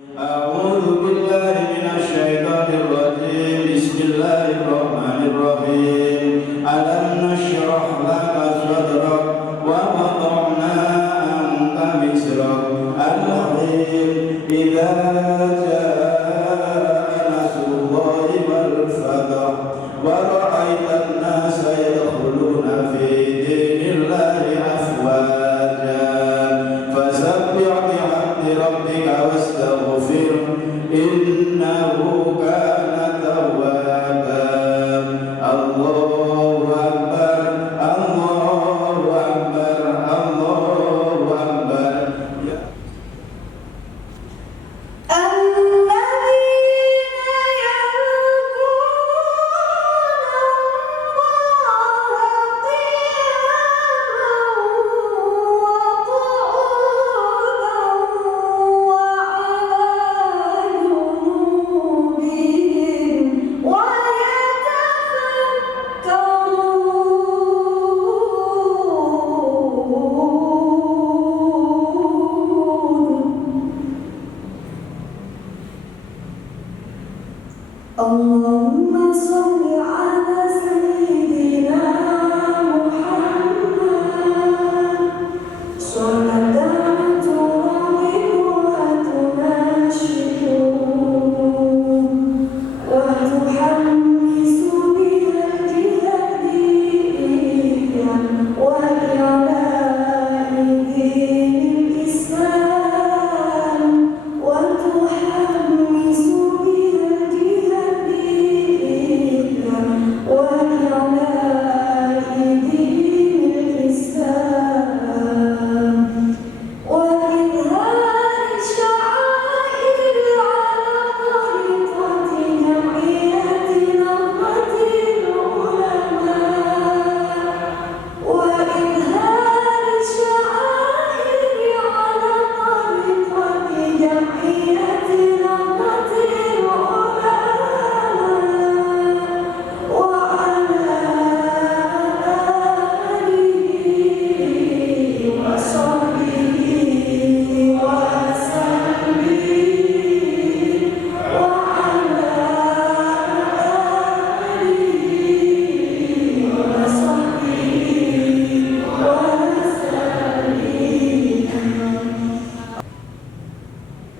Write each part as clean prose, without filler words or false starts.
A'udzu billahi minasyaitonir rajim. Bismillahirrahmanirrahim. Alam nashrah laka sadrak wa wada'na anka wizrak. Al-Rahim. Idza jaa nasrullahi wal fath wa ra'aitan nasa yadkhuluna fi dinillahi afwaja. Fasabbih bihamdi rabbika wastaghfir innahu kana tawwaba. Allahu akbar, Allahu akbar, Allahu akbar. Allahumma sholli ala sayyidina Muhammad sholatan turawwihu wa tunashidu wa tuhammisu biha al-jihadiyya wa i'la'i dinil Islam wa tuhammisu biha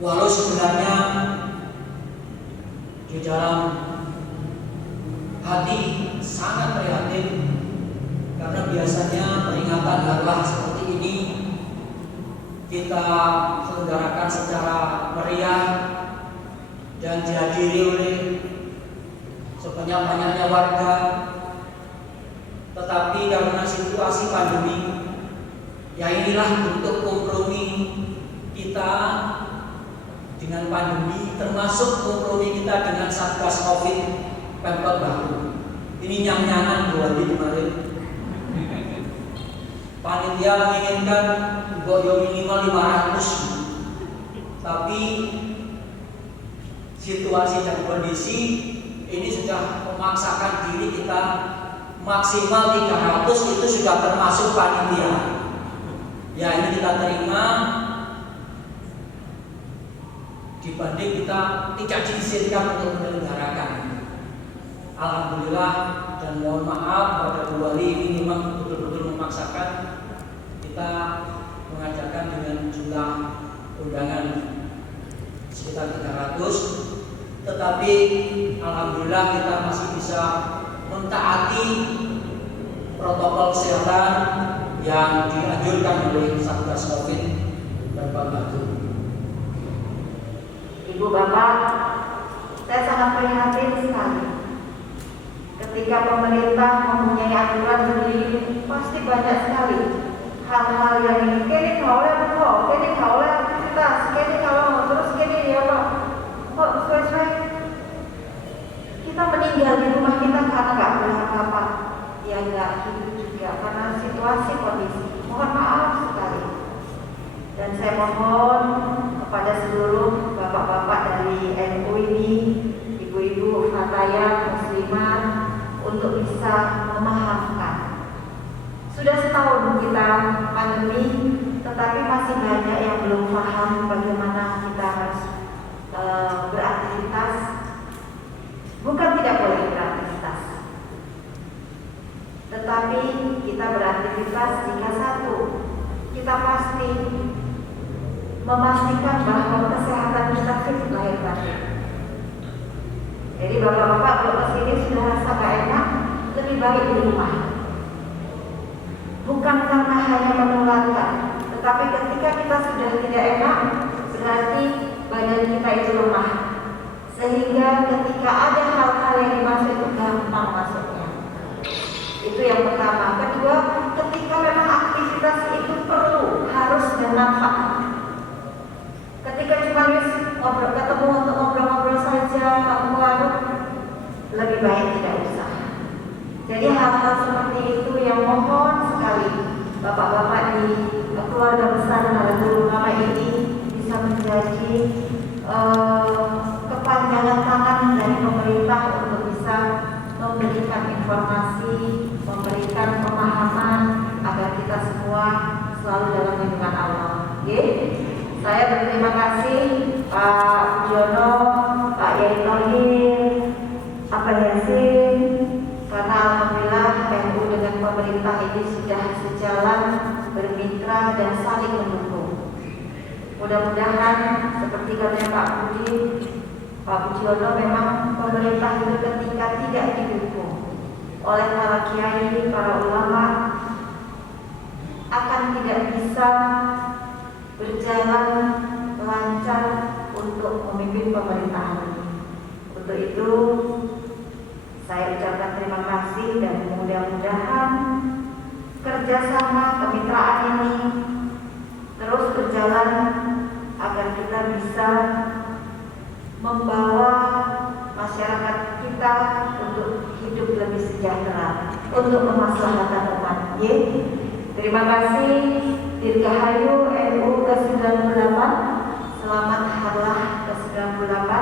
Walau sebenarnya di dalam hati sangat prihatin karena biasanya peringatan hari seperti ini kita selenggarakan secara meriah dan dihadiri oleh sebanyak-banyaknya warga, tetapi karena situasi pandemi, ya inilah bentuk kompromi kita dengan pandemi, termasuk kompromi kita dengan Satgas Covid Pemkot Batu. Ini nyang-nyangan 2 hari kemarin. Panitia menginginkan boyo minimal 500, tapi situasi dan kondisi ini sudah memaksakan diri kita maksimal 300, itu sudah termasuk panitia. Ya ini kita terima dibanding kita tidak diizinkan untuk menyelenggarakan. Alhamdulillah dan mohon maaf pada 2 hari ini memang betul-betul memaksakan kita mengadakan dengan jumlah undangan sekitar 300, tetapi alhamdulillah kita masih bisa mentaati protokol kesehatan yang dianjurkan oleh Satgas Covid Pemkot Batu. Ibu Bapak, saya sangat prihatin sekali ketika pemerintah mempunyai aturan begini. Pasti banyak sekali hal-hal yang ini oleh kok, ini oleh aktivitas, ini kalau terus ini ya Pak, kok sesuai kita meninggal di rumah kita karena nggak boleh apa-apa, ya nggak gitu juga karena situasi kondisi. Mohon maaf sekali, dan saya mohon kepada seluruh bapak-bapak dari NU ini, ibu-ibu fatayat muslimat untuk bisa memahamkan. Sudah setahun kita pandemi, tetapi masih banyak yang belum paham bagaimana kita harus pasti memastikan bahwa kesehatan kita fit lahir batin. Jadi bapak-bapak kalau kesini sudah rasa gak enak, lebih baik di rumah. Bukan karena hanya menularkan, tetapi ketika kita sudah tidak enak, berarti badan kita itu lemah. Sehingga ketika ada hal-hal yang dimasuk itu gampang masuknya. Itu yang pertama. Kedua, ketika memang aktivitas itu perlu, harus dan manfaat. Ketika cuma ketemu untuk ngobrol-ngobrol saja, lebih baik tidak usah. Jadi hal-hal seperti itu yang mohon sekali bapak-bapak di keluarga besar Nahdlatul Ulama ini bisa menjadi kepanjangan tangan dari pemerintah untuk bisa memberikan informasi, memberikan pemahaman agar kita semua selalu dalam lindungan Allah. Saya berterima kasih Pak Jono, Pak Yai Tohir, Pak Yasin, karena alhamdulillah NU dengan pemerintah ini sudah sejalan, bermitra dan saling mendukung. Mudah-mudahan seperti katanya Pak Budi, Pak Budiono, memang pemerintah itu ketika tidak didukung oleh para kiai, para ulama, akan tidak bisa berjalan lancar untuk memimpin pemerintahan ini. Untuk itu saya ucapkan terima kasih dan mudah-mudahan kerjasama kemitraan ini terus berjalan agar kita bisa membawa masyarakat kita untuk hidup lebih sejahtera, untuk kemaslahatan umat. Terima kasih. Dirgahayu NU ke-98. Selamat harlah ke-98.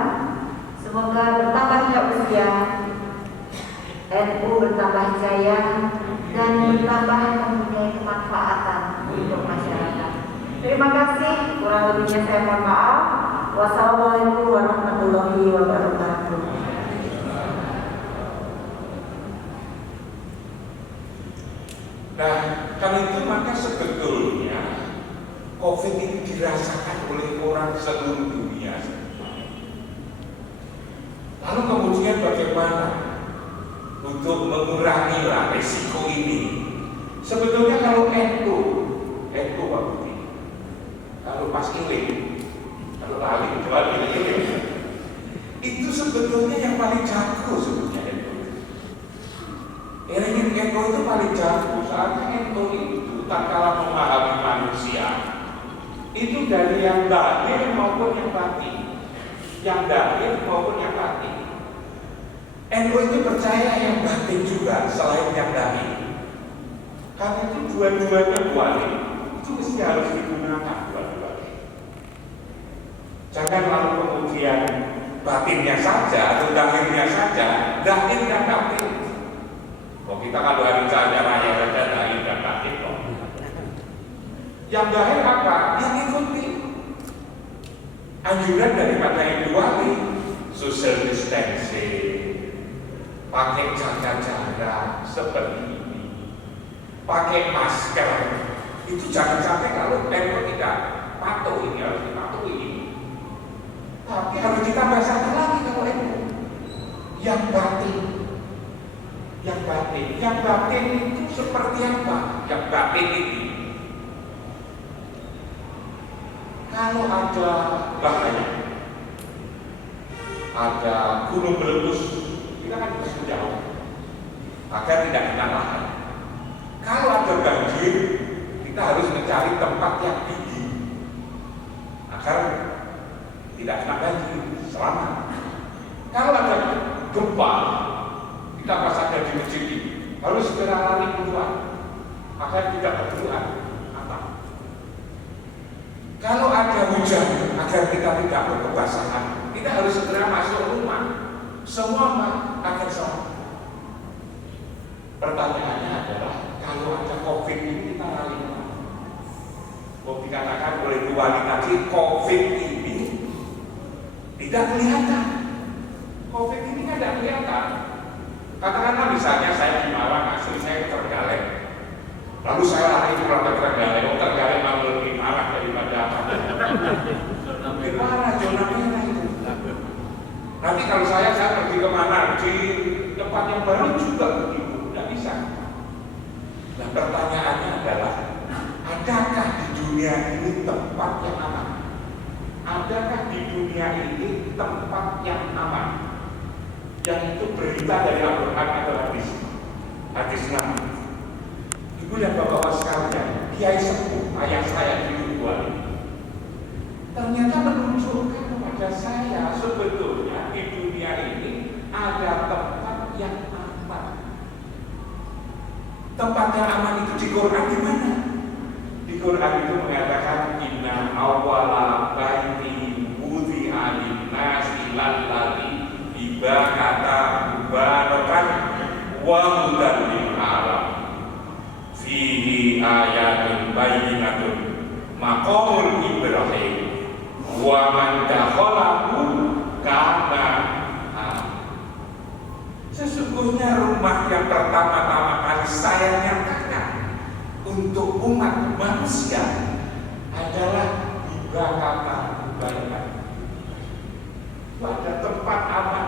Semoga bertambahnya usia, NU bertambah jaya dan bertambah mempunyai kemanfaatan untuk masyarakat. Terima kasih. Kurang lebihnya saya mohon maaf. Wassalamualaikum warahmatullahi wabarakatuh. Nah, karena itu maka sebetulnya COVID ini dirasakan oleh orang seluruh dunia. Lalu kemudian bagaimana untuk mengurangi risiko ini? Sebetulnya kalau NU Pak Budi, kalau Pas Iling, kalau lali kecuali itu sebetulnya yang paling jago sebetulnya NU. NU itu paling jago, soalnya NU itu tak kalah memahami manusia. Itu dari yang lahir maupun yang batin, yang lahir maupun yang batin. NU itu percaya yang batin juga selain yang lahir. Karena itu dua-duanya kuali, itu mesti harus digunakan dua-duanya. Jangan lalu kemudian batinnya saja atau lahirnya saja, lahir dan batin. Oh, kita kalau hari saja raya saja lahir dan batin kok. Yang lahir apa? Yang ikuti anjuran daripada Ibu Wali, social distancing, pakai jaga jarak seperti ini, pakai masker. Itu jangan sampai kalau NU tidak patuh, ini harus dipatuhi ini. Tapi harus ditambah satu lagi kalau NU, yang batin. Yang batin itu seperti apa? Yang batin ini, kalau ada bahaya, ada gunung meletus, kita kan harus jauh agar tidak kena lahan. Kalau ada banjir, kita harus mencari tempat yang tinggi agar tidak kena banjir, selamat. Kalau ada gempa, kita pas ada di masjid ini harus segera lari keluar agar tidak berdoa. Kalau ada hujan, agar kita tidak berkebasahan, kita harus segera masuk rumah. Semua akan sama. Pertanyaannya adalah, kalau ada COVID ini kita lari kemana? Dikatakan oleh Bu Wali tadi, COVID ini tidak kelihatan. COVID ini tidak kelihatan. Katakanlah misalnya saya di Malang, asli saya ke Trenggalek. Lalu saya lari pulang ke Trenggalek, Trenggalek malam Gimana zona merah itu? Nanti kalau saya pergi kemana di tempat yang baru juga begitu, tidak bisa. Nah pertanyaannya adalah, adakah di dunia ini tempat yang aman? Adakah di dunia ini tempat yang aman? Yang itu berita dari Al-Quran atau hadis Nabi. Ibu dan bapak sekalian, Kiai Sepuh ayah saya di Uruguay ternyata menunjukkan kepada saya sebetulnya di dunia ini ada tempat yang aman. Tempat yang aman itu di Quran di mana? Di Quran itu mengatakan inna awwala baiti wudi'a lin-nasi lalladzi ibakata mubarakan wa hudan lil-alam fihi ayatun bayyinatun maqamul Ibrahim wa man dakhalahu kana sesungguhnya rumah yang pertama-tama kali saya nyatakan untuk umat manusia adalah ibakata mubarakan. Ada tempat aman,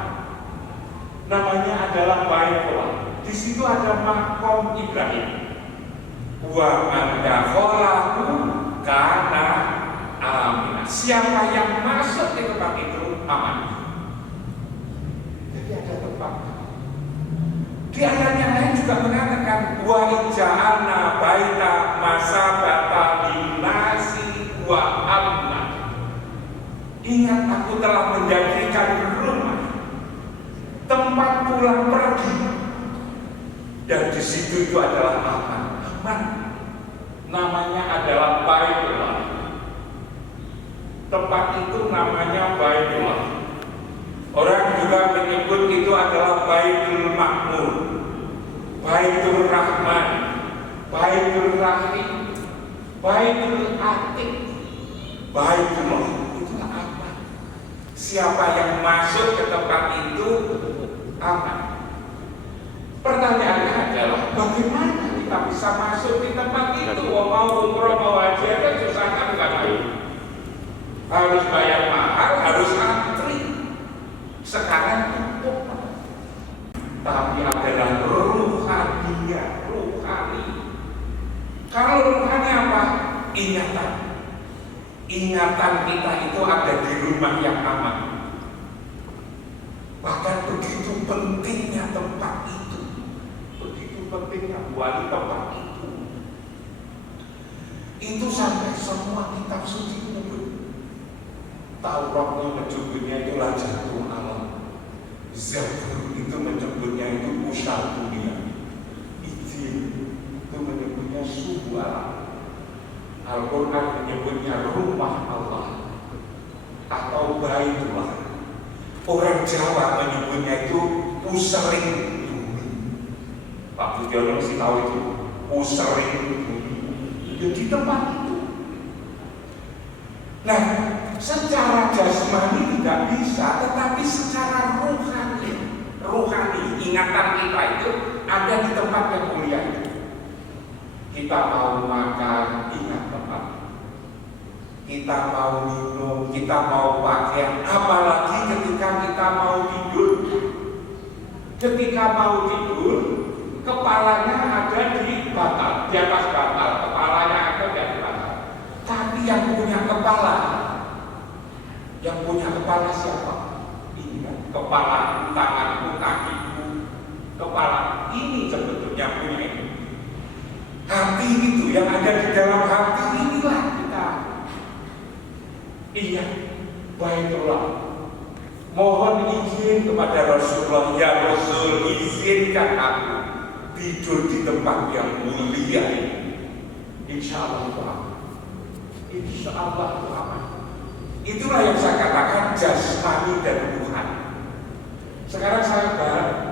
namanya adalah Baitullah. Di situ ada makom Ibrahim. Wa man dakhalahu kana amin. Siapa yang masuk di tempat itu aman. Jadi ada tempat. Di ayat yang lain juga mengatakan wa ija'alna baita masabata linnasi wa amna. Ingat, aku telah menjadikan rumah tempat pulang pergi, dan di situ itu adalah aman. Aman namanya adalah Baitullah. Tempat itu namanya Baitullah. Orang juga menyebut itu adalah Baitul Makmur, Baitul Rahman, Baitul Rahim, Baitul Atiq, Baitullah. Itulah aman. Siapa yang masuk ke tempat itu aman. Pertanyaannya adalah bagaimana kita bisa masuk di tempat itu? Mau umroh, mau haji, kan susah kan nggak tahu. Harus bayar mahal, harus antri. Sekarang tutup. Tapi adalah ruhani. Kalau ruhani apa? Ingatan. Ingatan kita itu ada di rumah yang aman. Bahkan begitu pentingnya tempat itu, begitu pentingnya buat tempat itu. Itu sampai semua kitab suci menyebut. Tauratnya menyebutnya itu Lajatul Alam, Zabur itu menyebutnya itu pusat dunia, Injil itu menyebutnya subuh alam, Al-Quran menyebutnya rumah Allah atau Baitullah. Orang Jawa menyebutnya itu pusering bumi. Pak Budiono mesti tahu itu pusering bumi. Jadi tempat itu. Nah, secara jasmani tidak bisa, tetapi secara rohani, ingatan kita itu ada di tempat yang mulia itu. Kita mau makan, ingat tempat. Kita mau minum, kita mau pakaian, apalagi ketika kita mau tidur. Ketika mau tidur, kepalanya ada di bantal, di atas bantal, kepalanya ada di atas bantal. Tapi yang punya kepala siapa? Ini kan, kepala, tanganku, kakiku, kepala ini sebetulnya punya ini. Hati itu yang ada di dalam hati inilah kita. Iya, Baitullah. Mohon izin kepada Rasulullah, ya Rasul, izinkan aku tidur di tempat yang mulia ini. Insya Allah itu aman. Insya Allah itu aman. Itulah yang saya katakan jasmani dan ruhani. Sekarang saya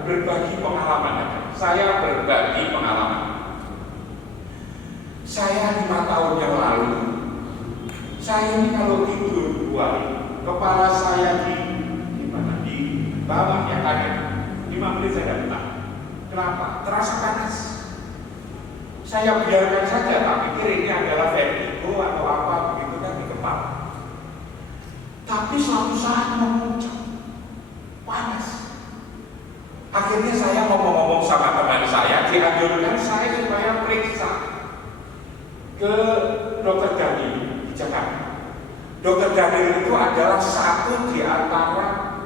berbagi pengalaman. Saya berbagi pengalaman. Saya 5 tahun yang lalu, saya ini kalau tidur 2 hari, kepala saya di bawah ya kanan, 5 menit saya datang. Kenapa? Terasa panas. Saya biarkan saja, tak pikir ini adalah vertigo atau apa begitu kan di kepala. Dr. Daniel itu adalah satu di antara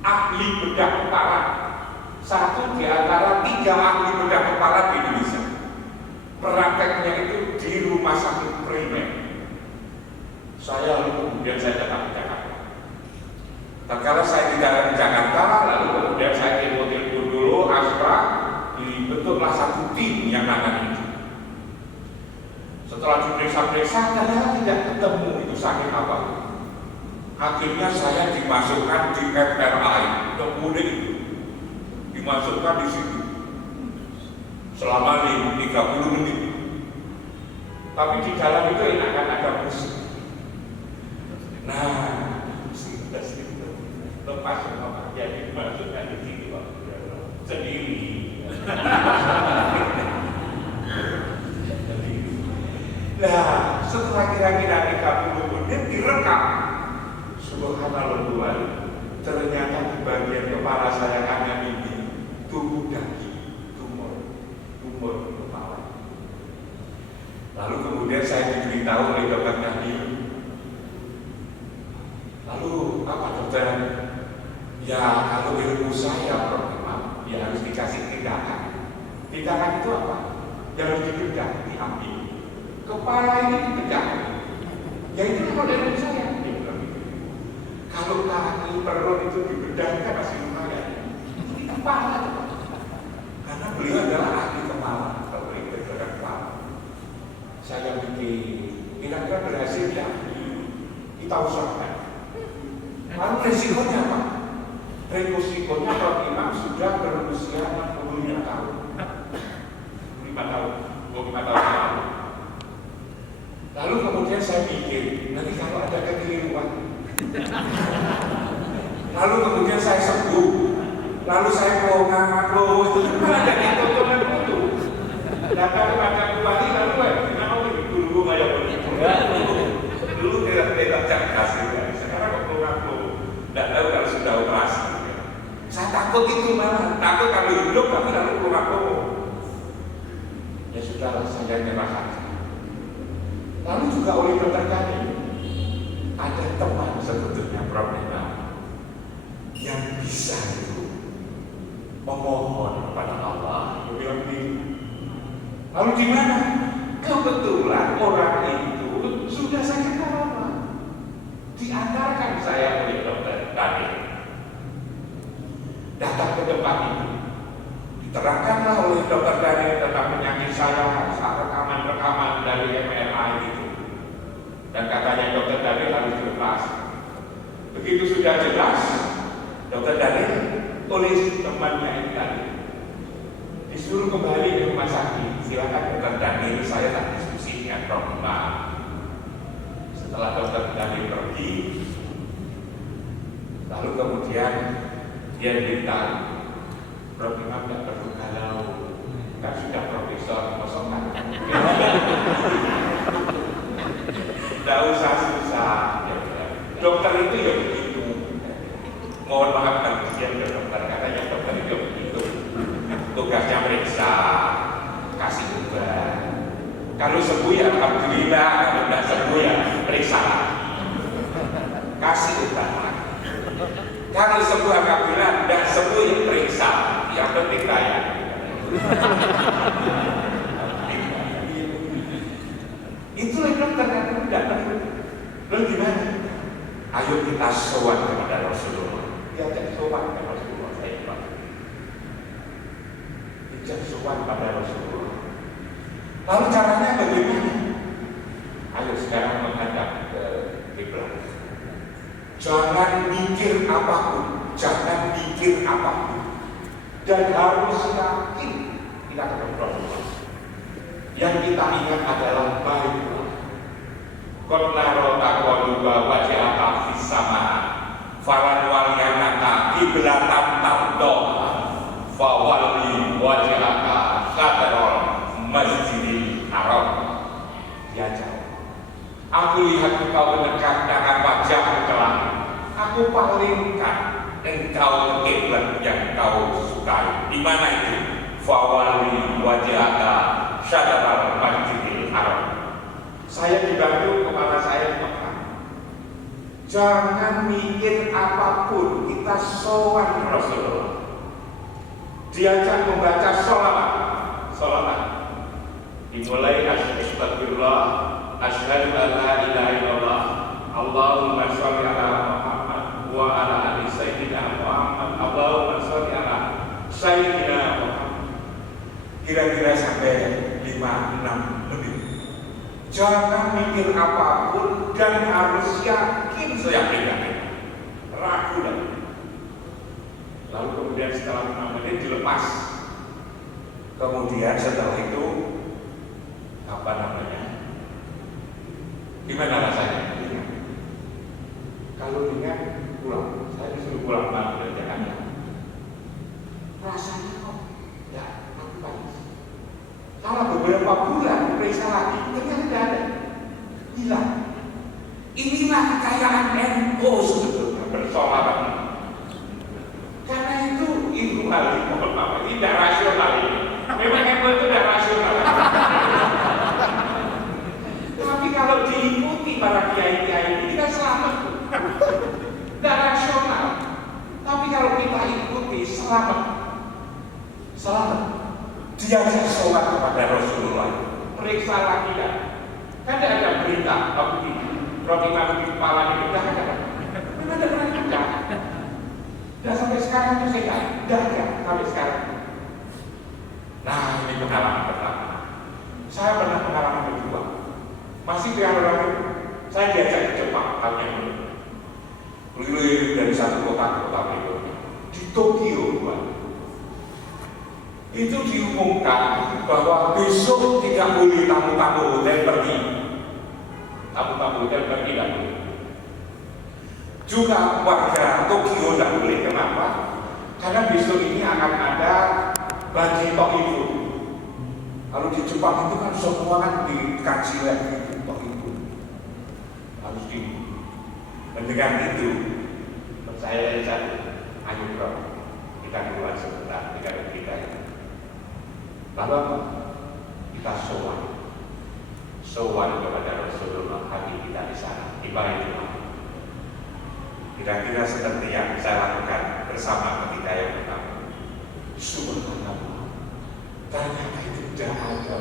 ahli bedah kepala, satu di antara 3 ahli bedah kepala di Indonesia. Prakteknya itu di rumah sakit primer. Saya lalu kemudian saya datang ke Jakarta. Tatkala saya di Jakarta, lalu kemudian saya telepon dulu Astra, dibentuklah satu tim yang nangani itu. Setelah diperiksa-periksa, ternyata tidak ketemu itu sakit apa. Akhirnya saya dimasukkan di MRI, kemudian itu dimasukkan di situ selama 30 menit. Tapi di dalam itu akan ada musik. Nah, lepas apa jadi dimasukkan di sini Pak, sendiri. Nah, setelah kira-kira 30 menit direkam. Subhanallah, ternyata di bagian kepala saya hanya ini tumbuh daging, tumor kepala. Lalu kemudian saya diberitahu oleh Dr. Daniel. Lalu apa dokter? Ya kalau ilmu saya Prof. Ya harus dikasih tindakan. Tindakan itu apa? Ya harus dibedah, diambil. Kepala ini dibedah. Ya itu kalau ilmu saya. Kalau kaki perut itu dibedah kan masih lumayan. Ini kepala itu. Karena beliau adalah ahli kepala. Kalau itu adalah kepala. Saya pikir kira-kira berhasil ya. Kita usahakan. Lalu resikonya apa? Resikonya Prof. Imam sudah berusia 65 tahun. 25 tahun. Lalu kemudian saya pikir, nanti kalau ada kekeliruan, lalu kemudian saya sembuh, lalu saya melongo itu ada di tontonan itu. Dan kalau ada kembali lalu kenapa dulu kayak begitu? Dulu tidak kasih. Sekarang kok melongo, tidak tahu kalau sudah operasi. Saya takut itu malah, takut kalau hidup tapi lalu melongo. Ya sudah, saya nyerah saja. Lalu juga oleh dokter kami ada teman sebetulnya problema yang bisa itu memohon kepada Allah. Bilang lalu di mana? Kebetulan orang itu sudah sakit lama. Diantarkan saya oleh dokter Daniel datang ke tempat ini. Diterangkanlah oleh dokter Daniel tentang penyakit saya, rekaman-rekaman dari MRI itu. Dan katanya dokter Daniel harus dilepas. Begitu sudah jelas, dokter Daniel oleh temannya ini tadi disuruh kembali ke rumah sakit. Silakan dokter Daniel, saya tak diskusi dengan Prof. Imam. Setelah dokter Daniel pergi, lalu kemudian dia beritahu, Prof. Imam tidak perlu galau, kan sudah profesor kosongan. Tidak usah susah. Dokter itu ya begitu. Mohon maaf kalau kesian ya dokter, katanya dokter itu begitu. Tugasnya meriksa, kasih obat. Kalau sembuh ya alhamdulillah, kalau tidak sembuh ya periksa, kasih obat. Kalau sembuh alhamdulillah, tidak sembuh ya periksa. Yang penting kaya. Itulah dokter yang tidak perlu. Lalu gimana? Ayo kita sowan kepada Rasulullah. Diajak sowan kepada Rasulullah. Diajak sowan kepada Rasulullah. Lalu caranya bagaimana? Ayo sekarang menghadap ke kiblat. Jangan mikir apapun, dan harus yakin kita akan berdoa. Yang kita ingat adalah baiklah. Qadnaro taqwaluba wajhaka fis sama falan waliyanaka kiblatan tardoha fawalli wajhaka syatral masjidil haram. Dia jawab, aku lihat engkau mendekatkan wajahmu ke langit, aku palingkan engkau ke kiblat yang kau sukai. Di mana itu? Fawalli wajhaka syatral masjidil haram. Saya dibantu kepala saya di Mekah. Jangan mikir apapun, kita sowan Rasulullah. Diajak membaca sholawat. Dimulai astagfirullah, asyhadu an la ilaha illallah, Allahumma sholli ala Muhammad wa ala ali sayyidina Muhammad, Allahumma sholli ala sayyidina Muhammad. Kira-kira sampai 5-6 lebih. Jangan mikir apapun dan harus yakin seyakin-yakin. Ragu lagi. Lalu kemudian setelah 5 menit dilepas. Kemudian setelah itu gimana rasanya? Kalau ingat pulang, saya disuruh pulang malam dari Jakarta. Rasanya kok ya panas. Kalau beberapa bulan periksa lagi, ternyata tidak ada, hilang. Inilah kekayaan NU sebetulnya bersolawat. Karena itu hal tidak rasional ini. Memang NU itu tidak rasional. Tapi kalau diikuti para kiai-kiai ini kan selamat. Tidak rasional. Tapi kalau kita ikuti selamat. Diajak sholat kepada Rasulullah. Periksa lagi kan. Kan ada berita roti mati kepala ini udah ada. Memang ada pernah ada. Dan sampai sekarang itu saya tidak ada sampai sekarang. Nah, ini pengalaman pertama. Saya pernah pengalaman kedua. Masih di lalu saya diajak ke Jepang tahun yang lalu. Keliling dari satu kota ke kota berikutnya. Di Tokyo, Pak. Itu diumumkan bahwa besok tidak boleh tamu-tamu hotel pergi. Tamu-tamu hotel pergi tidak boleh. Juga warga Tokyo tidak boleh. Kenapa? Karena besok ini akan ada banjir Tokyo. Kalau di Jepang itu kan semua kan dikaji lagi Tokyo. Harus di. Mendengar itu, percaya satu, ayo bro, kita keluar sebentar, kita. Lalu apa? Kita sowan kepada Rasulullah, hati kita di sana, di Baitullah. Kira-kira seperti yang saya lakukan bersama ketika yang pertama. Subhanallah, ternyata itu tidak ada.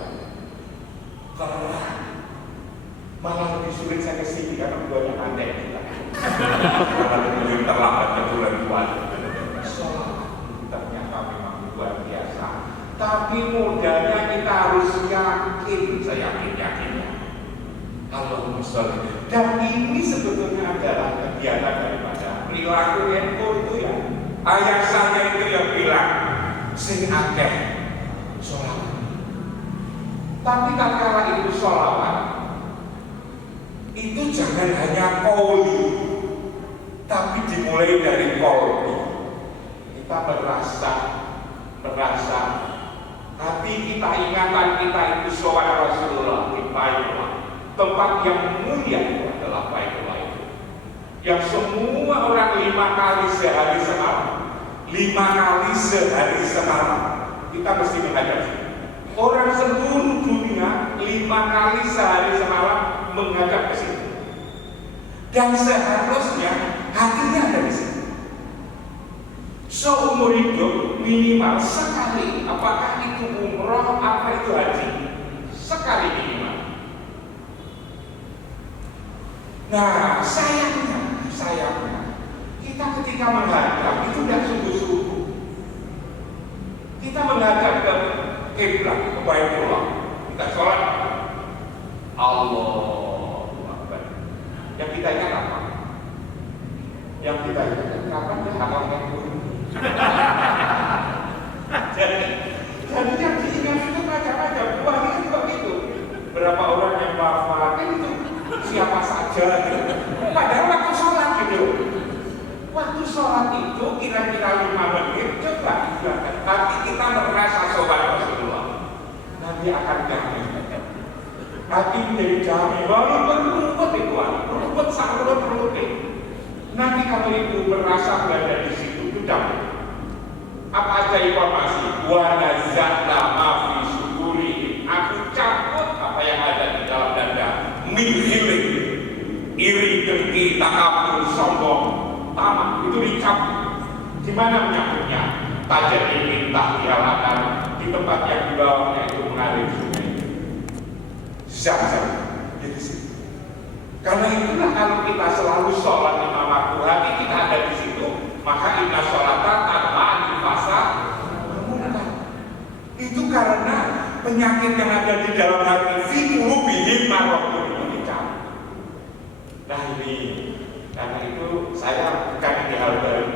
Malah lebih sulit saya kesini karena buahnya pandai kita. Karena belum terlambat ke bulan puasa. Sholat ternyata memang luar biasa. Tapi modalnya kita harus yakin, seyakin-yakinnya. Allahumma sholli. Dan ini sebetulnya adalah kegiatan daripada perilaku NU itu ya. Ayah saya itu yang bilang, sing akeh sholawat. Tapi tatkala itu sholawat, itu jangan hanya qauli, tapi dimulai dari qalbi. Kita merasa hati kita, ingatan kita itu sowan Rasulullah di Baitullah. Tempat yang mulia itu adalah Baitullah itu. Yang semua orang 5 kali sehari semalam kita mesti menghadap. Orang seluruh dunia 5 kali sehari semalam menghadap ke situ. Dan seharusnya hatinya ada di situ. Seumur hidup minimal sekali, apakah itu umroh, apa itu haji, sekali minimal. Nah, sayangnya kita ketika menghadap itu tidak sungguh-sungguh. Kita menghadap ke kiblat, ke Baitullah, kita sholat, Allahu Akbar. Yang kita ingat apa? Yang kita ingat kapan dia hafal NU? Jadi yang diingat itu macam-macam. Wah, ini juga gitu. Berapa orang yang wafat kan itu siapa saja gitu. Padahal waktu sholat gitu. Waktu sholat itu kira-kira 5 menit coba dilakukan. Tapi kita merasa sholat Rasulullah. Nanti akan damai. Hati menjadi damai. Walaupun rumput itu, rumput sangat rumput. Nanti kalau itu merasa berada di situ, itu damai. Apa aja informasi? Wa nazza'na ma fi sudurihim. Aku cabut apa yang ada di dalam dada. Min ghilin, iri dengki, takabur, sombong, tamak, itu dicabut. Di mana menyambutnya? Tajri min tahtihal anhar, di tempat yang di bawahnya itu mengalir sungai Zam-Zam. Di situ. Karena itulah kalau kita selalu sholat lima waktu, hati kita ada di situ, maka inna sholata tanpa anifasa. Itu karena penyakit yang ada di dalam hati, fi qulubihim maradun, ini dicabut. Nah ini, karena itu saya bukan ini hal baru,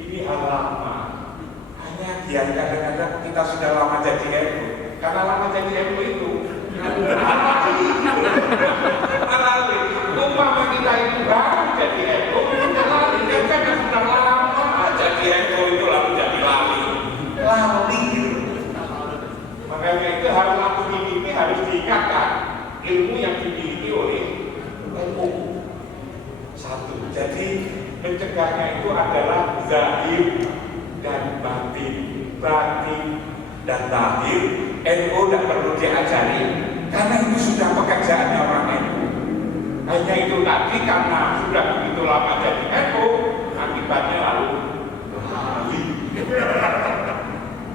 ini hal lama. Hanya biar kadang-kadang kita sudah lama jadi NU, karena lama jadi NU itu alali. Umpama kita itu baru jadi NU, alali. Dan karena sudah lama jadi NU itu lalu jadi lali. Makanya itu harus aku ini harus diingatkan ilmu yang dimiliki oleh NU. Satu, jadi mencegahnya itu adalah zahir dan batin, dan zahir. NU tidak perlu diajari karena itu sudah pekerjaannya orang NU. Hanya itu tadi karena sudah begitu lama jadi NU, akibatnya lalu lali.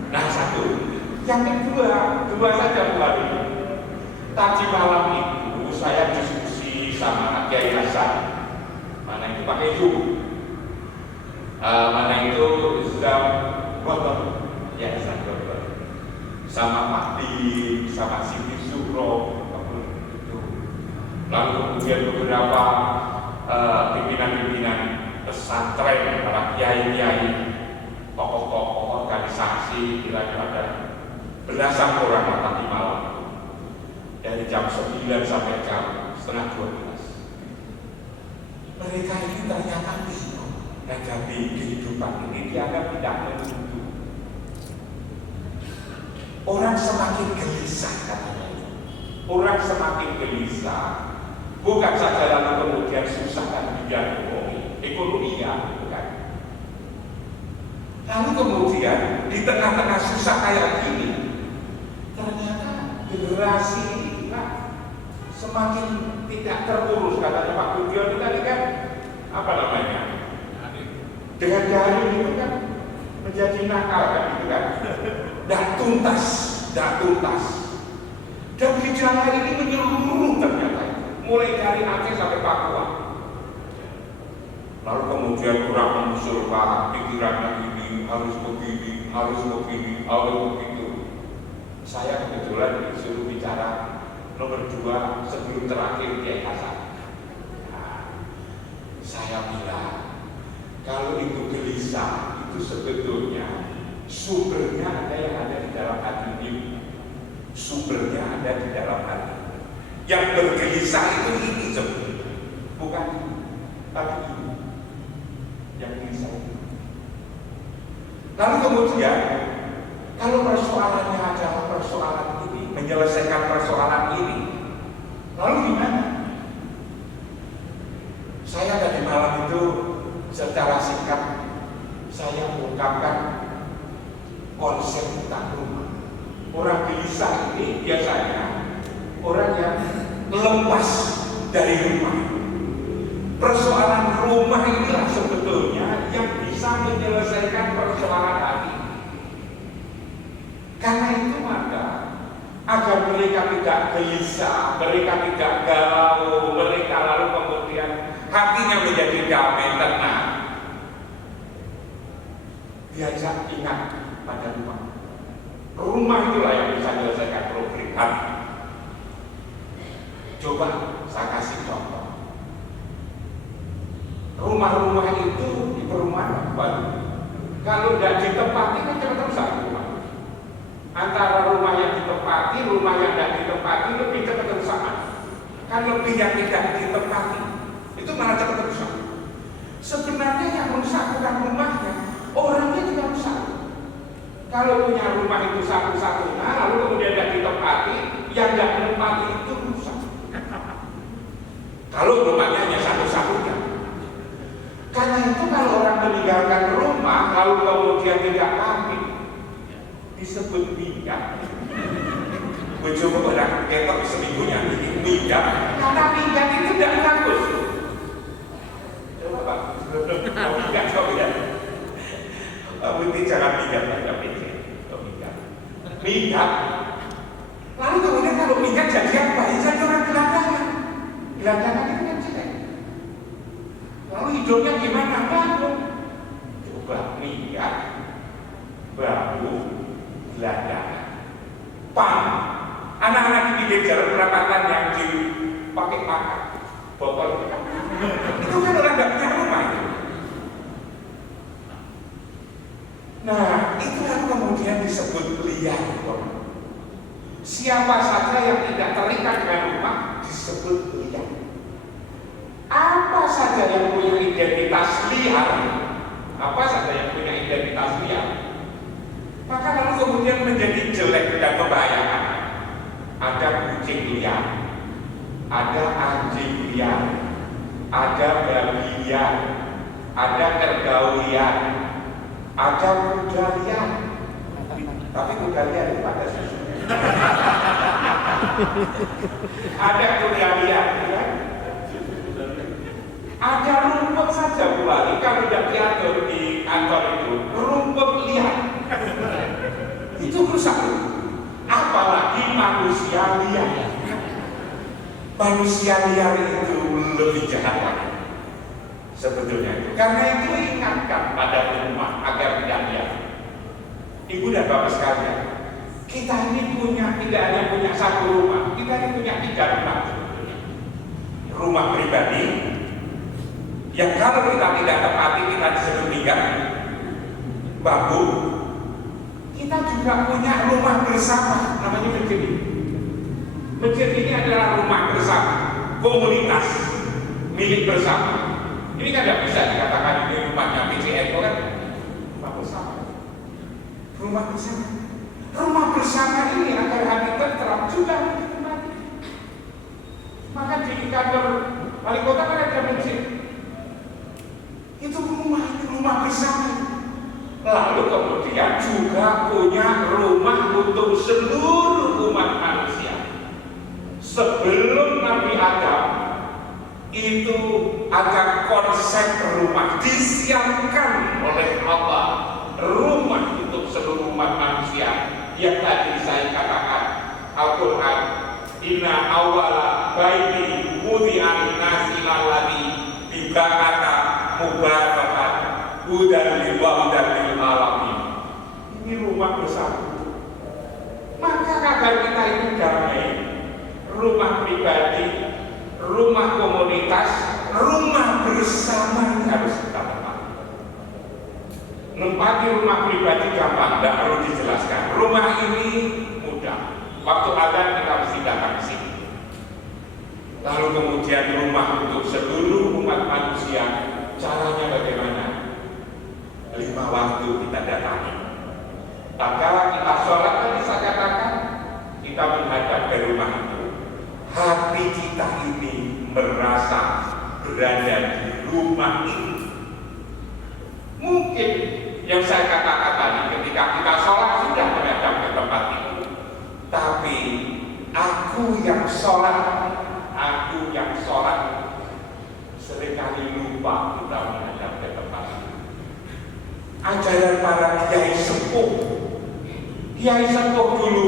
Nah satu. Yang kedua saja Bu hari ini. Tadi malam itu saya diskusi sama Kiai Hasan. Mana itu pakai Zoom? Mana itu sudah Gotor? Ya Hasan Gotor. Sama Pak Di, sama Siti Suro, lalu kemudian beberapa pimpinan-pimpinan pesantren, para kiai-kiai, tokoh-tokoh organisasi, kira-kira belasan orang tadi malam dari jam 9 sampai jam setengah 12. Mereka ini ternyata bingung menghadapi kehidupan ini, dianggap tidak menentu. Orang semakin gelisah katanya. Orang semakin gelisah, bukan saja lalu kemudian susah dan bidang ekonomi ya, bukan. Lalu kemudian di tengah-tengah susah kayak gini, ternyata generasi ini semakin tidak terurus. Katanya Pak Budion tadi kan, apa namanya, dengan daring itu kan menjadi nakal kan, gitu kan, tidak tuntas. Dan gejala ini menyeluruh ternyata, mulai dari Aceh sampai Papua. Lalu kemudian kurang mengusulkan pikirannya ini harus begini, harus begitu. Saya kebetulan disuruh bicara nomor 2 sebelum terakhir Kiai Hasan. Nah, saya bilang kalau itu gelisah itu sebetulnya sumbernya ada yang ada di dalam hati ini. Sumbernya ada di dalam hati. Yang bergelisah itu ini sebetulnya, bukan tapi ini yang gelisah itu. Lalu kemudian kalau persoalannya adalah persoalan ini, menyelesaikan persoalan ini, lalu gimana? Saya tadi malam itu secara singkat saya mengungkapkan konsep tentang rumah. Orang gelisah ini biasanya orang yang lepas dari rumah. Persoalan rumah inilah sebetulnya yang bisa menyelesaikan persoalan hati. Karena itu maka agar mereka tidak gelisah, mereka tidak galau, mereka lalu kemudian hatinya menjadi damai, tenang, diajak ingat pada rumah. Rumah itulah yang bisa menyelesaikan problem hati. Coba saya kasih contoh. Rumah-rumah itu di perumahan baru, kalau tidak ditempati kan cepat rusak rumah. Antara rumah yang ditempati, rumah yang tidak ditempati lebih cepat rusak. Kan lebih yang tidak ditempati itu malah cepat rusak. Sebenarnya yang rusak bukan rumahnya, orangnya juga rusak. Kalau punya rumah itu satu-satunya, lalu kemudian tidak ditempati, yang tidak ditempati itu rusak. Kalau rumahnya hanya satu-satunya. Karena itu kalau orang meninggalkan rumah, lalu kemudian tidak pamit, disebut pindah. Bojomu pada ketok seminggunya pindah. Karena pindah itu tidak bagus. tidurnya gimana? Bangun. Coba lihat bambu gelandangan. Pan. Anak-anak di jalan perapatan yang dipakai makan botol itu kan orang nggak punya rumah itu. Nah, itu kan kemudian disebut liar. Siapa saja yang tidak terikat dengan rumah disebut liar. Apa saja yang punya identitas liar, apa saja yang punya identitas liar, maka lalu kemudian menjadi jelek dan membahayakan. Ada kucing liar, ada anjing liar, ada babi liar, ada kerbau liar, ada kuda liar. Tapi kuda liar itu pada susu. Ada kuda liar, ya? Ada rumput saja pula. Kalau tidak diatur di kantor itu, rumput liar. Itu rusak. Apalagi manusia liar. Manusia liar itu lebih jahat lagi sebetulnya itu. Karena itu ingatkan pada rumah agar tidak liar. Ibu dan bapak sekalian, kita ini tidak hanya punya satu rumah, kita ini punya 3 rumah sebetulnya. Rumah pribadi yang kalau kita tidak tepati kita disebut liar, bambu. Kita juga punya rumah bersama, namanya masjid. Masjid ini adalah rumah bersama, komunitas, milik bersama. Ini kan tidak bisa dikatakan ini rumahnya PCN, kan? Rumah bersama. Rumah bersama. Rumah bersama ini agar hati tenteram juga dinikmati. Maka di kantor wali kota kan ada masjid. Itu rumah bersama. Lalu kemudian juga punya rumah untuk seluruh umat manusia. Sebelum Nabi Adam itu ada konsep rumah disiapkan oleh Allah, rumah untuk seluruh umat manusia yang tadi saya katakan Al-Quran, inna awwala baiti wudi'a lin-nasi lalladzi bibakata mubarakan hudan lil alamin. Ini rumah bersama. Maka agar kita itu damai, rumah pribadi, rumah komunitas, rumah bersama harus kita tempati. Menempati rumah pribadi gampang, tidak perlu dijelaskan. Rumah ini mudah. Waktu ada kita mesti datang ke sini. Lalu kemudian rumah untuk seluruh umat manusia, caranya bagaimana? 5 waktu kita datangi. Tak kala kita sholat tadi saya katakan, kita menghadap ke rumah itu. Hati kita ini merasa berada di rumah ini. Mungkin yang saya katakan tadi ketika kita sholat sudah menghadap ke tempat itu. Tapi aku yang sholat seringkali lupa kita menghadap ke tempat itu. Ajaran para kiai sepuh dulu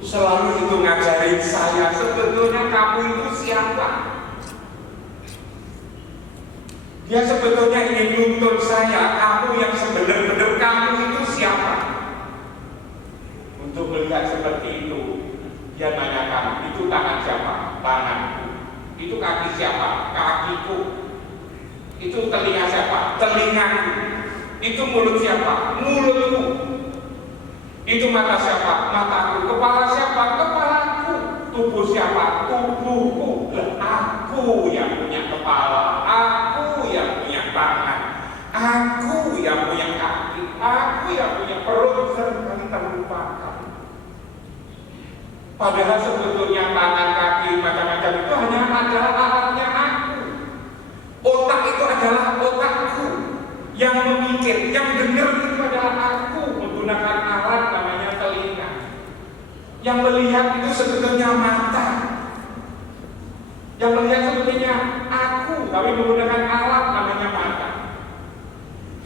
selalu itu ngajarin saya, sebetulnya kamu itu siapa? Dia sebetulnya ingin nuntut saya, kamu yang sebenar-benar kamu itu siapa? Untuk melihat seperti itu, dia nanyakan, itu tangan siapa? Tanganku. Itu kaki siapa? Kakiku. Itu telinga siapa? Telingaku. Itu mulut siapa? Mulutku. Itu mata siapa? Mataku. Kepala siapa? Kepalaku. Tubuh siapa? Tubuhku. Aku yang punya kepala, aku yang punya tangan, aku yang punya kaki, aku yang punya perut, seringkali terlupakan. Padahal sebetulnya tangan, kaki, macam-macam itu hanya adalah alatnya aku. Otak itu adalah otakku. Yang memikir, yang dengar itu adalah aku, menggunakan alat namanya telinga. Yang melihat itu sebetulnya mata. Yang melihat sebetulnya aku, tapi menggunakan alat namanya mata.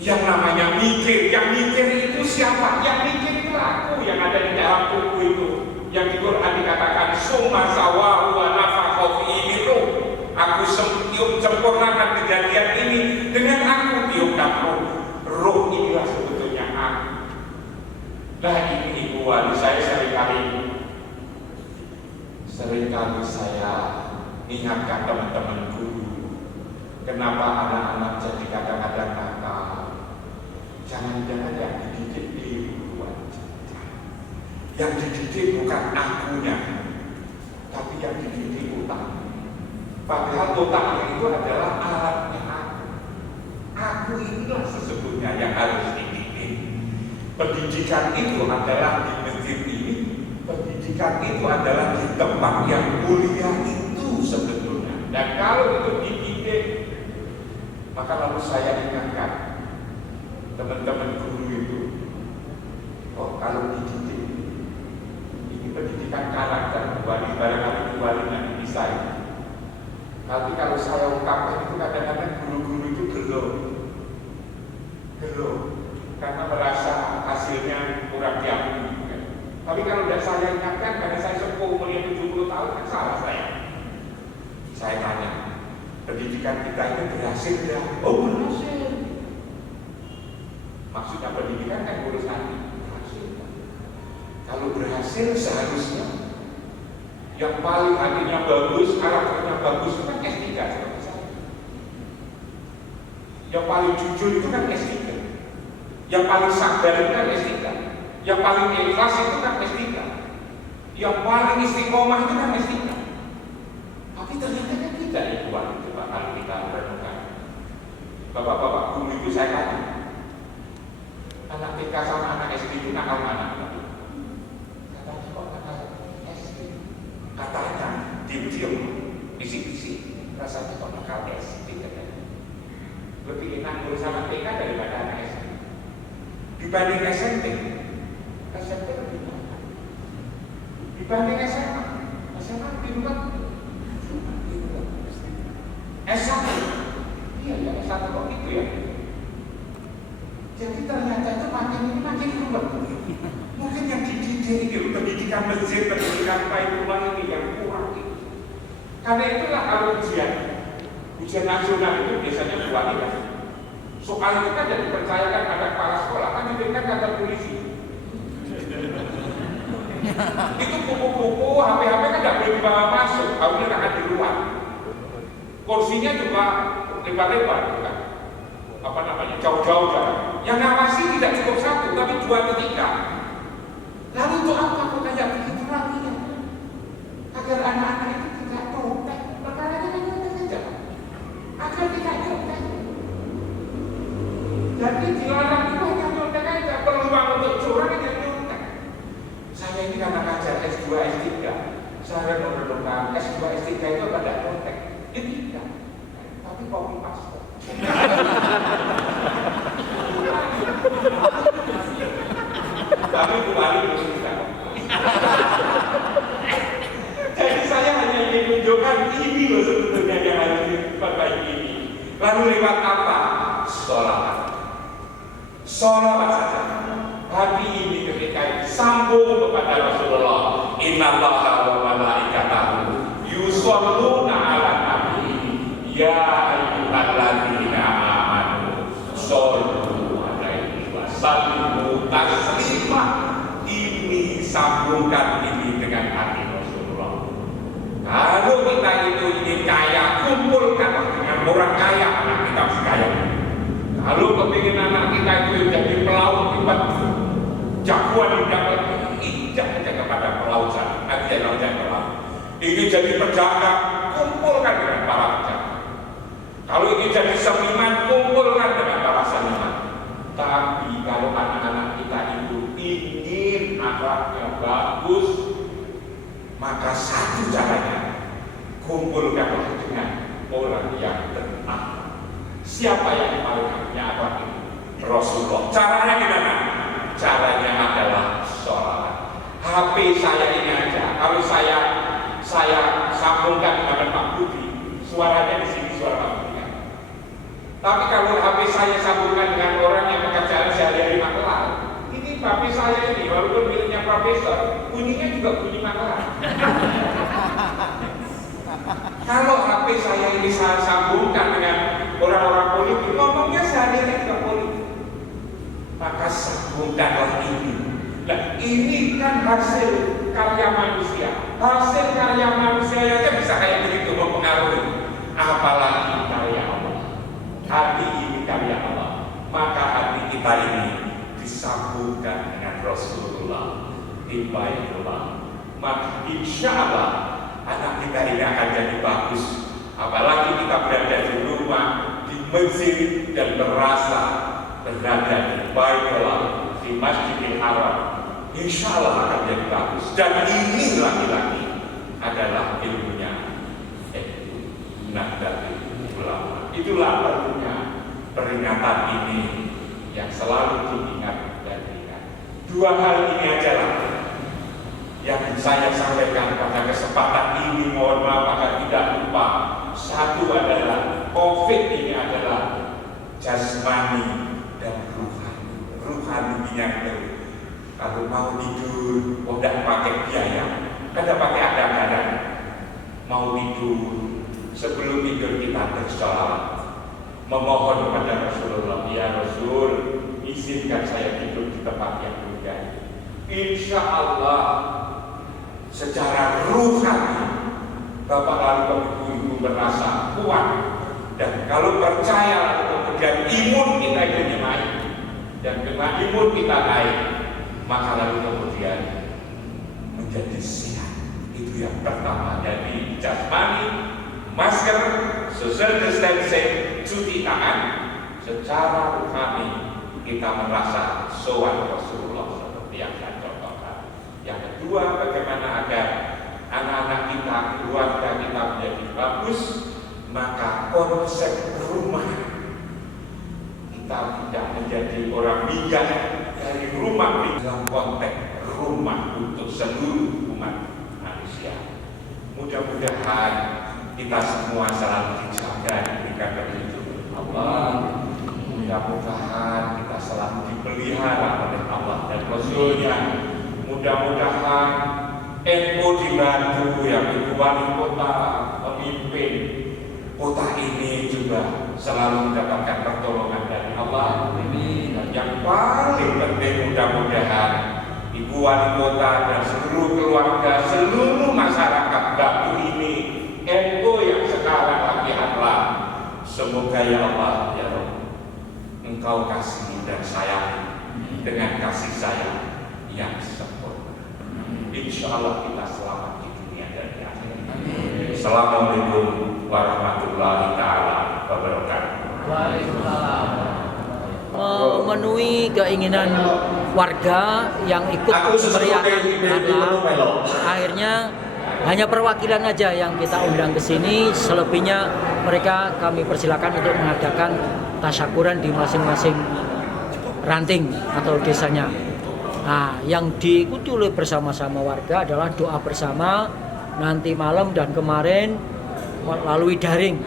Yang namanya mikir, yang mikir itu siapa? Yang mikir itu aku yang ada di dalam tubuh itu. Yang di Quran dikatakan summa sawahu wa nafakha fihi ruh. Aku sempurnakan kejadian ini mengingatkan teman-teman guru, kenapa anak-anak jadi kadang-kadang nakal. Jangan-jangan yang dididik di luar saja. Yang dididik bukan akunya, tapi yang dididik otak. Padahal otaknya itu adalah alatnya aku. Aku inilah sesungguhnya yang harus dididik. Pendidikan itu adalah di masjid ini. Pendidikan itu adalah di tempat yang mulia itu sebetulnya. Dan kalau itu dididik, maka lalu saya ingatkan teman-teman guru itu, oh kalau dididik, ini pendidikan karakter, barangkali nanti bisa ya. Tapi kalau saya ungkapkan itu kadang-kadang guru-guru itu gelo, karena merasa hasilnya kurang diakui. Tapi kalau tidak saya ingatkan, karena saya sepuh umurnya 70 tahun, kan salah saya. Saya tanya, pendidikan kita ini berhasil ya? Oh berhasil. Maksudnya pendidikan kan ngurus hati. Berhasil. Kalau berhasil seharusnya yang paling hatinya bagus, karakternya bagus itu kan S3 seperti saya. Yang paling jujur itu kan S3. Yang paling sabar itu kan S3. Yang paling ikhlas itu kan S3. Yang paling istiqomah itu kan S3. Tapi ternyata kan tidak itu Coba kalau kita renungkan. Bapak-bapak guru itu saya tanya, anak TK sama anak SD itu nakal mana? Katanya kok nakal SD? Katanya diam-diam, bisik-bisik, rasanya kok nakal SD katanya. Lebih enak ngurus sama TK daripada anak SD. Dibanding SMP lebih nakal. Dibanding SMA lebih luas. S1, iya ya S1 kok gitu ya. Jadi ternyata itu makin ruwet. Mungkin yang dididik itu pendidikan masjid, pendidikan Baitullah ini yang kurang itu. Karena itulah kalau ujian nasional itu biasanya kualitas. Soal itu kan jadi dipercayakan pada kepala sekolah, kan diberikan kantor polisi. Itu buku-buku, HP-HP kan tidak boleh dibawa masuk, harus diletakkan di luar. Kursinya juga lebar-lebar, kan? Jauh-jauh jarak. Yang ngawasi tidak cukup satu, tapi 2 atau 3. Lalu untuk apa kok kayak begitu lagi ya? Agar anak-anak itu tidak nyontek, perkaranya kan nyontek saja. Agar tidak nyontek. Jadi dilarang itu hanya nyontek aja, peluang untuk curang aja nyontek. Saya ini karena ngajar S2, S3, saya memerlukan S2, S3 itu pada nyontek. Ini tidak, tapi copy paste. Tapi kembali tidak. Jadi saya hanya ingin menunjukkan ini loh sebetulnya yang harus diperbaiki ini. Lalu lewat apa? Sholawat saja. Hati ini ketika sambung kepada Rasulullah. Innallaha wa malaikatahu yusholluna 'alan nabi. Ya ayyuhalladzina amanu shollu 'alaihi wa sallimu taslima. Ini sambungkan ini dengan hati Rasulullah. Kalau kita itu ingin kaya, kumpulkan dengan orang kaya, anak kita harus kaya. Kalau kepingin anak kita itu jadi pelaut hebat, jagoan dapat injak aja kepada pelaut sana, nanti jangan pelaut. Ingin jadi pedagang, kumpulkan dengan para pedagang. Kalau ingin jadi seniman, kumpulkan dengan para seniman. Tapi kalau anak-anak kita itu ingin akhlaknya bagus, maka satu caranya, kumpulkanlah dengan orang yang berakhlak. Siapa yang paling punya akhlak ini? Rasulullah. Caranya gimana? Caranya adalah sholat. HP saya ini aja. Kalau saya sambungkan dengan Pak Budi, suaranya di sini suara Pak Budi. Tapi kalau HP saya sambungkan dengan orang yang pekerjaan sehari-hari Magelang, ini HP saya ini walaupun miliknya profesor, bunyinya juga bunyi Magelang. Kalau HP saya ini saya sambungkan dengan orang-orang politik, ngomongnya sehari-hari juga politik, maka sambungkanlah ini. Nah, ini kan hasil karya manusia. Hasil karya manusia aja bisa kayak begitu mempengaruhi apalagi karya Allah. Hati ini karya Allah, maka hati kita ini disambungkan dengan Rasulullah di Baitullah. Maka insya Allah anak kita ini akan jadi bagus. Apalagi kita berada di rumah, di masjid, dan berasa berada di Baitullah, di Masjidil Haram. Insya Allah akan jadi bagus. Dan ini laki-laki adalah ilmunya Nahdlatul Ulama. Itulah perlunya peringatan ini yang selalu diingat dan diingat. Dua hal ini ajalah yang saya sampaikan pada kesempatan ini. Mohon maaf agar tidak lupa. Satu adalah COVID ini adalah jasmani dan ruhani. Ruhaninya itu kalau mau tidur, tidak pakai biaya, kada pakai ada-ada. Mau tidur, sebelum tidur kita bersolawat, memohon kepada Rasulullah, ya Rasul, izinkan saya tidur di tempat yang mulia. Insya Allah secara ruhani Bapak lalu ibu merasa kuat, dan kalau percaya kemudian imun kita itu naik, dan dengan imun kita naik, maka lalu kemudian menjadi sehat. Itu yang pertama. Jadi jasmani, masker, social distancing, cuci tangan. Secara rohani kita merasa sowan Rasulullah seperti yang saya contohkan. Yang kedua, bagaimana agar anak-anak kita, keluarga kita menjadi bagus, maka konsep rumah kita tidak menjadi orang bijak dari rumah dalam konteks rumah untuk seluruh umat manusia. Mudah-mudahan kita semua selalu dijaga diberikan petunjuk Allah. Mudah-mudahan kita selalu dipelihara oleh Allah dan Rasulnya. Mudah-mudahan NU dibantu, yang ibu wali kota memimpin kota ini juga selalu mendapatkan pertolongan dari Allah. Dan yang paling penting, mudah-mudahan ibu wali kota dan seluruh keluarga, seluruh masyarakat Batu ini, NU yang sekarang lagi Allah, semoga ya Allah, ya Rabb, Engkau kasih dan sayangi dengan kasih sayang yang sempurna. Insya Allah kita selamat di dunia dan di akhirat. Assalamualaikum warahmatullahi taala wabarakatuh. Waalaikumsalam. Memenuhi keinginan warga yang ikut meriahkan Natal, akhirnya hanya perwakilan aja yang kita undang ke sini. Selebihnya mereka kami persilakan untuk mengadakan tasyakuran di masing-masing ranting atau desanya. Nah, yang diikuti oleh bersama-sama warga adalah doa bersama nanti malam dan kemarin melalui daring,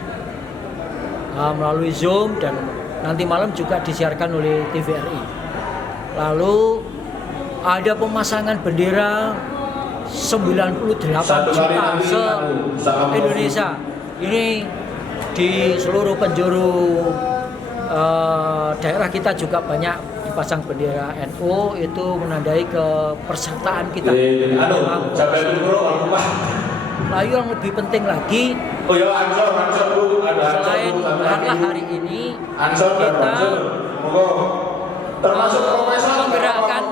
melalui Zoom, dan nanti malam juga disiarkan oleh TVRI. Lalu ada pemasangan bendera 98 juta se-Indonesia. Ini di seluruh penjuru daerah kita juga banyak dipasang bendera NU, itu menandai kepesertaan kita. Lalu yang lebih penting lagi, selain hari ini kita menggerakkan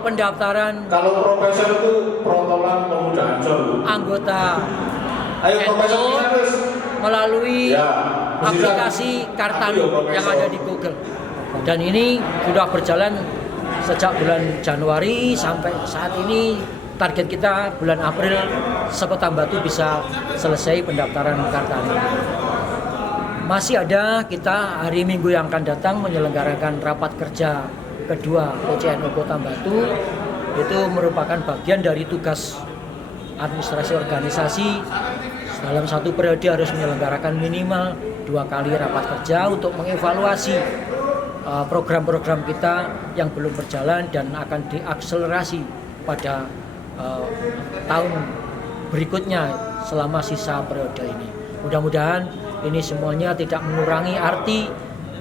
pendaftaran anggota NU melalui aplikasi Kartanu yang ada di Google. Dan ini sudah berjalan sejak bulan Januari sampai saat ini. Target kita bulan April Sekota Batu bisa selesai pendaftaran Kartanu. Masih ada kita hari Minggu yang akan datang menyelenggarakan rapat kerja kedua PCNU Kota Batu. Itu merupakan bagian dari tugas administrasi organisasi. Dalam satu periode harus menyelenggarakan minimal 2 kali rapat kerja untuk mengevaluasi program-program kita yang belum berjalan dan akan diakselerasi pada tahun berikutnya selama sisa periode ini. Mudah-mudahan ini semuanya tidak mengurangi arti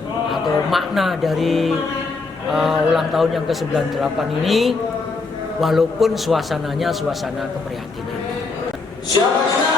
atau makna dari ulang tahun yang ke-98 ini, walaupun suasananya suasana keprihatinan. Siapa